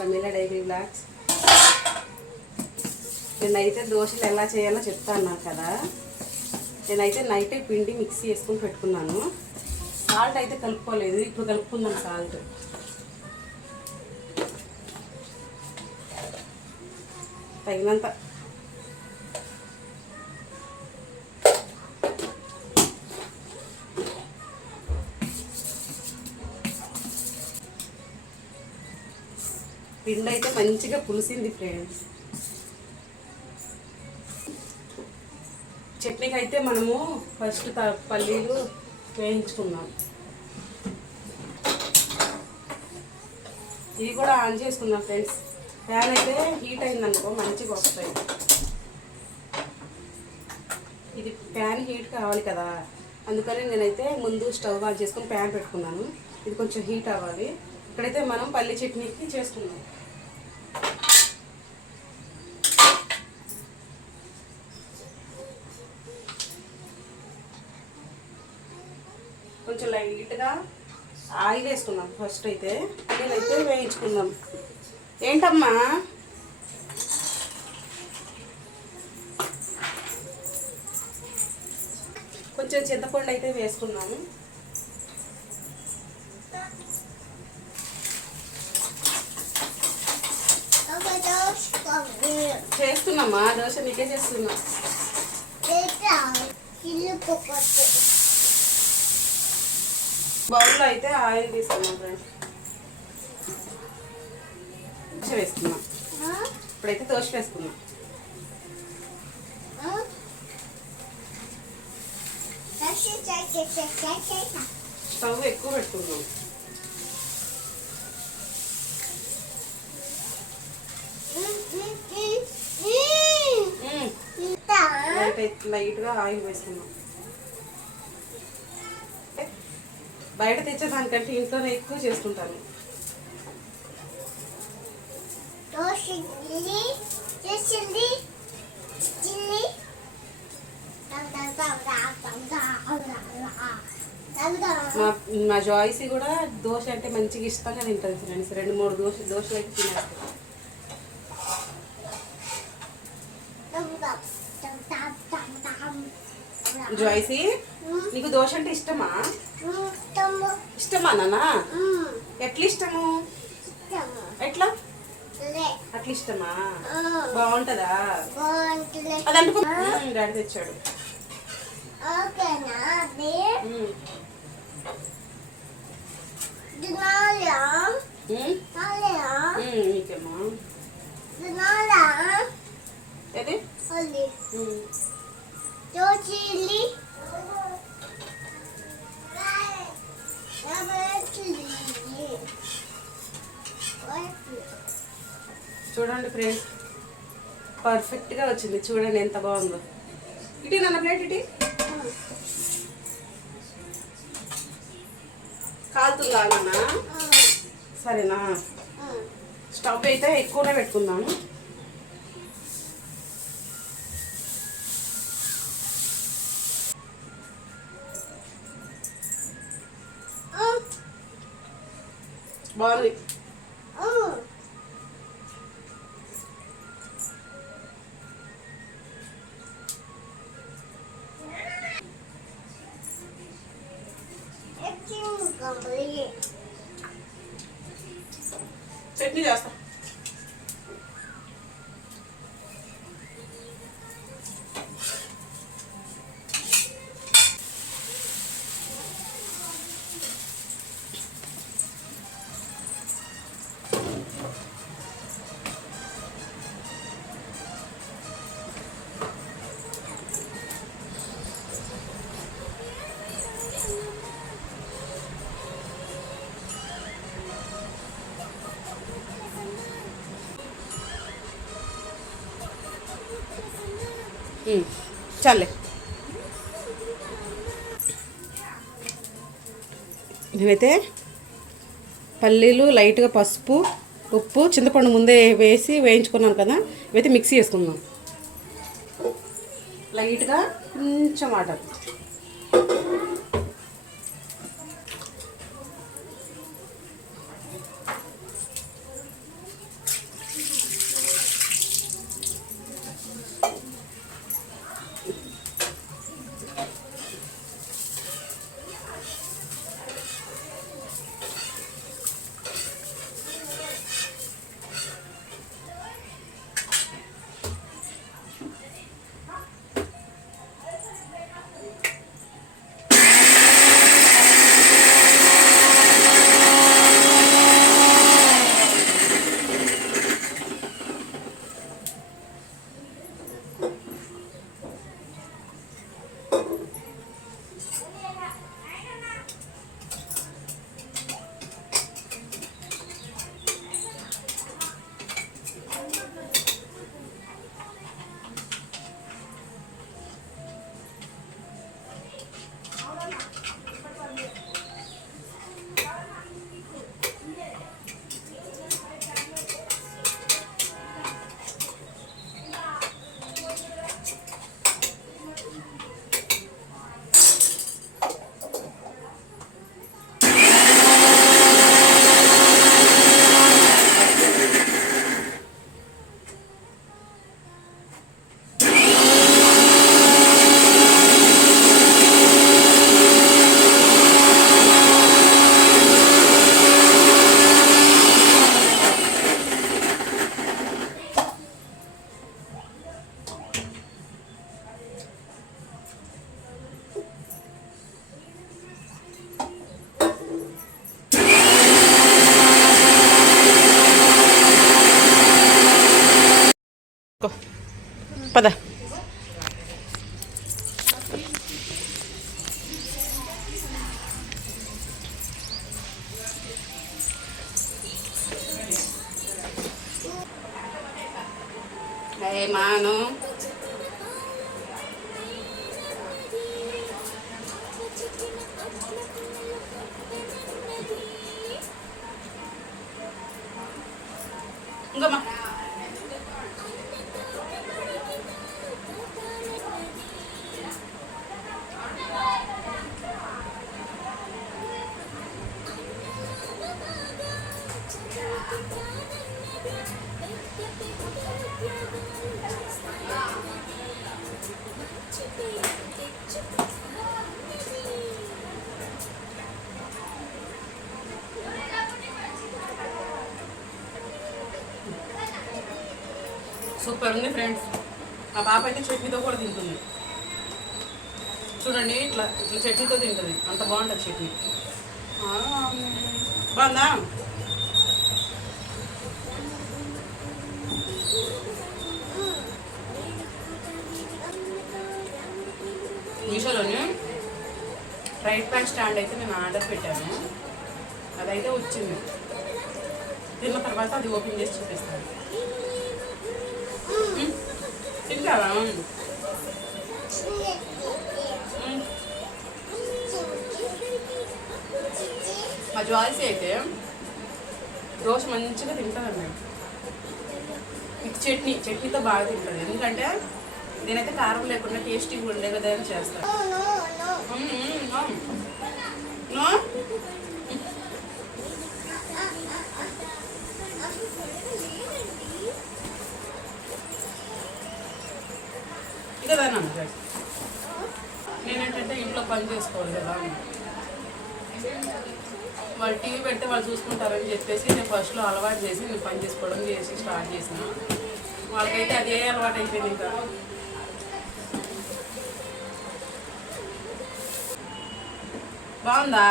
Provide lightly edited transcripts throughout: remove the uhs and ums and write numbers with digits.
Pramila dairy blogs. నేనైతే దోశలు ఎలా చేయాలో చెప్తాను కదా. నేనైతే నైటే పిండి మిక్సీ వేసుకొని పెట్టుకున్నాను. సాల్ట్ అయితే కలుపుకోలేదు, ఇప్పుడు కలుపుకుందాం సాల్ట్. తగినంత. పిండి అయితే మంచిగా పులిసింది ఫ్రెండ్స్. చట్నీకి అయితే మనము ఫస్ట్ పల్లీలు వేయించుకుందాం. ఇది కూడా ఆన్ చేసుకుందాం ఫ్రెండ్స్. ప్యాన్ అయితే హీట్ అయిందనుకో మంచిగా వస్తాయి. ఇది ప్యాన్ హీట్ కావాలి కదా, అందుకని నేనైతే ముందు స్టవ్ ఆన్ చేసుకొని ప్యాన్ పెట్టుకున్నాను. ఇది కొంచెం హీట్ అవ్వాలి. ఇక్కడైతే మనం పల్లి చట్నీకి చేసుకుందాం. కొంచెం లైట్గా ఆయిల్ వేసుకుందాం ఫస్ట్. అయితే నేనైతే వేయించుకుందాం. ఏంటమ్మా కొంచెం చింతపండు అయితే వేసుకున్నాము. చేస్తున్నామ్మా దోశ, నీకే చేస్తున్నా. బౌల్లో అయితే ఆయిల్ తీసుకున్నాం ఫ్రెండ్స్. దోశ వేసుకున్నాం. ఇప్పుడైతే దోశ వేసుకున్నాం. స్టవ్ ఎక్కువ పెట్టుకున్నాం. లైట్గా ఆయిల్ వేసుకున్నాం. బయట తెచ్చేదానికంటే ఇంట్లోనే ఎక్కువ చేసుకుంటాను. మా జాయిసీ కూడా దోశ అంటే మంచిగా ఇష్టంగా తింటుంది ఫ్రెండ్స్. 2-3 దోశలు అయితే తినేస్తాను. జాయిసీ, నీకు దోశ అంటే ఇష్టమా? ఇష్టమా నాన్న? ఎట్లా ఇష్టము? ఎట్లా అట్లా ఇష్టమా? బాగుంటదా? అది అనుకో. డాడీ తెచ్చాడు. నీకేమా ఏది? చూడండి ఫ్రెండ్స్, పర్ఫెక్ట్గా వచ్చింది. చూడండి ఎంత బాగుందో. ఇటీ నన్న ప్లేట్ ఇటీ. కాలుతుందా నాన్న? సరేనా? స్టవ్ అయితే ఎక్కువనే పెట్టుకుందాము. బాగుంది. చట్నీ చేస్తా. చాలే. నేనైతే పల్లీలు లైట్గా పసుపు ఉప్పు చింతపండు ముందే వేసి వేయించుకున్నాను కదా, ఇవైతే మిక్సీ వేసుకుందాం. లైట్గా కొంచెం వాటర్. పద. మాను ఇంకమ్మా సూపర్ ఉంది ఫ్రెండ్స్. మా పాప అయితే చట్నీతో కూడా తింటుంది. చూడండి, ఇట్లా ఇట్లా చట్నీతో తింటుంది. అంత బాగుంటుంది చట్నీ. బాగుందా? మీషోలోనే రైట్ ప్యాక్ స్టాండ్ అయితే నేను ఆర్డర్ పెట్టాను. అదైతే వచ్చింది. తిన్న తర్వాత అది ఓపెన్ చేసి చూపిస్తాను. తింటావా? మా జ్వాల్సి అయితే దోశ మంచిగా తింటుందండి. చట్నీతో బాగా తింటుంది. ఎందుకంటే నేనైతే కారం లేకుండా టేస్టీగా ఉండే విధంగా చేస్తాను. కదా అన్న, నేనేంటంటే ఇంట్లో పని చేసుకోవాలి కదా, వాళ్ళు టీవీ పెడితే వాళ్ళు చూసుకుంటారని చెప్పేసి నేను ఫస్ట్లో అలవాటు చేసి నేను పని చేసుకోవడం స్టార్ట్ చేసిన. వాళ్ళకైతే అదే అలవాటు అయిపోయింది. ఇంకా బాగుందా?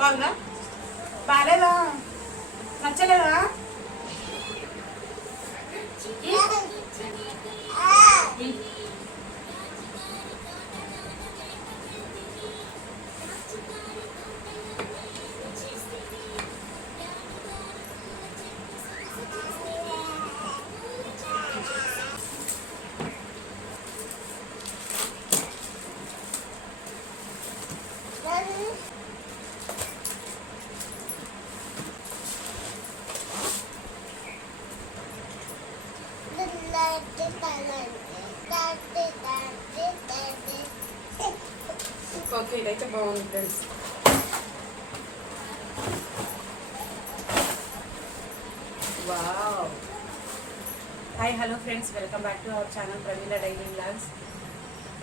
బాగుందా? బాగాలేదా? నచ్చలేదా? ఓకే, ఇదైతే బాగుంది friends. Wow. Hi, hello friends, welcome back to our channel Pramila daily vlogs.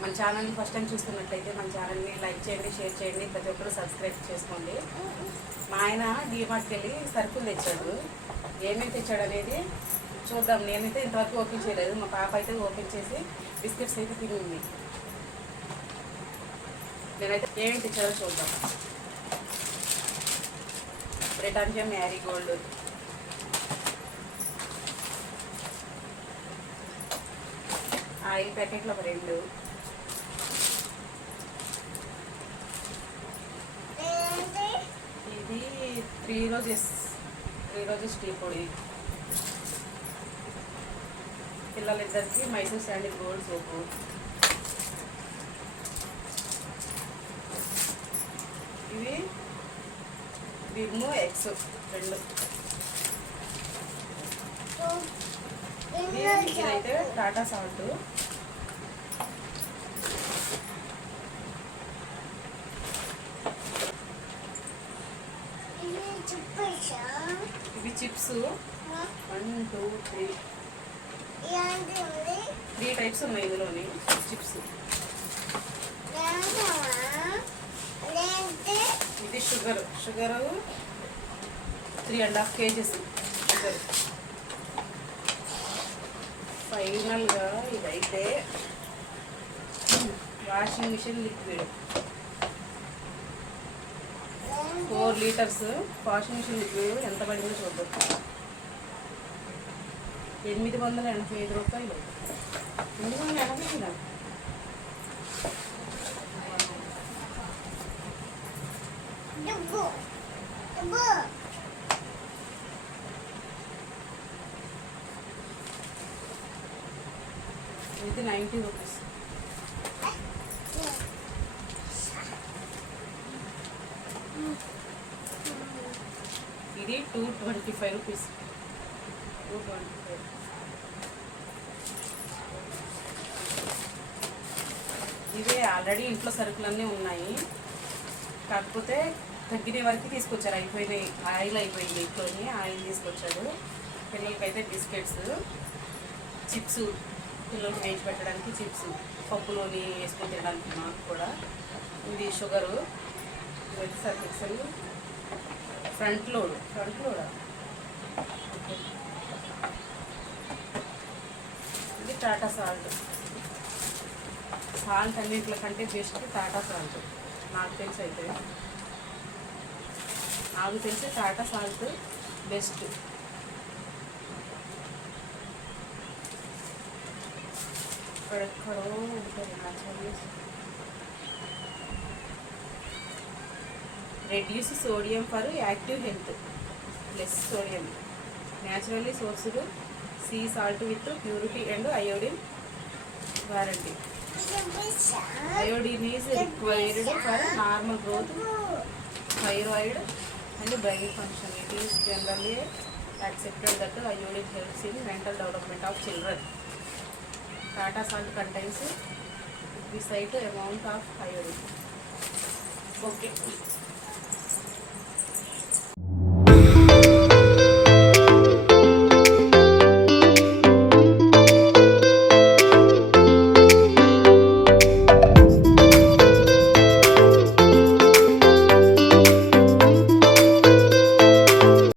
మన ఛానల్ని ఫస్ట్ టైం చూస్తున్నట్లయితే మన ఛానల్ని లైక్ చేయండి, షేర్ చేయండి, ప్రతి ఒక్కరు సబ్స్క్రైబ్ చేసుకోండి. మా ఆయన డీమార్ట్కి వెళ్ళి సరుకులు తెచ్చాడు. ఏమేమి తెచ్చాడు అనేది చూద్దాం. నేనైతే ఇంతవరకు ఓపెన్ చేయలేదు. మా పాప అయితే ఓపెన్ చేసి బిస్కెట్స్ అయితే తినింది. నేనైతే ఏమేమి తెచ్చారో చూద్దాం. బ్రిటానియా మ్యారీగోల్డ్, ఆయిల్ ప్యాకెట్లు ఒక 2, ఇది 3 రోజెస్ టీ పొడి, పిల్లలిద్దరికి మైసూర్ శాండిల్ గోల్డ్ సోపు, ఇవి విమ్ ఎక్స్ 2, ఇదైతే టాటా సాల్ట్, ఇవి చిప్స్ 1 2 3 టైప్స్ ఉన్నాయి ఇందులోని చిప్స్. ఇది షుగర్ 3.5 kgs షుగర్. ఫైనల్గా ఇదైతే washing machine liquid 4 litres washing machine liquid ఎంత పడిందో చూద్దాం. రూపాయలు. 880 కదా. ఇది 90 రూపీస్. ఇది 225 రూపీస్. 225. ఇవే ఆల్రెడీ ఇంట్లో సరుకులన్నీ ఉన్నాయి, కాకపోతే తగ్గిన వరకు తీసుకొచ్చారు. అయిపోయినాయి, ఆయిల్ అయిపోయింది, ఇంట్లోని ఆయిల్ తీసుకొచ్చారు. పిల్లలకైతే బిస్కెట్స్, చిప్స్, పిల్లలకి వేసి పెట్టడానికి చిప్స్, పప్పులోని వేసుకొని తినడానికి మాకు కూడా. ఇది షుగరు, ఇవైతే సర్ఫెక్సల్, ఫ్రంట్ లోడా. ఇది టాటా సాల్ట్. సాల్ట్ అన్నింటి కంటే బెస్ట్ టాటా సాల్ట్ నాకు తెలిసి టాటా సాల్ట్ బెస్ట్. ఎక్కడెక్కడో ఉంటుంది naturally. Reduce sodium for active health, less sodium, naturally sourced sea salt with purity and iodine warranty. Iodine is required for normal growth, thyroid and brain function. It is generally accepted that iodine helps in mental development of children. Tata salt contains beside amount of iodine. Okay.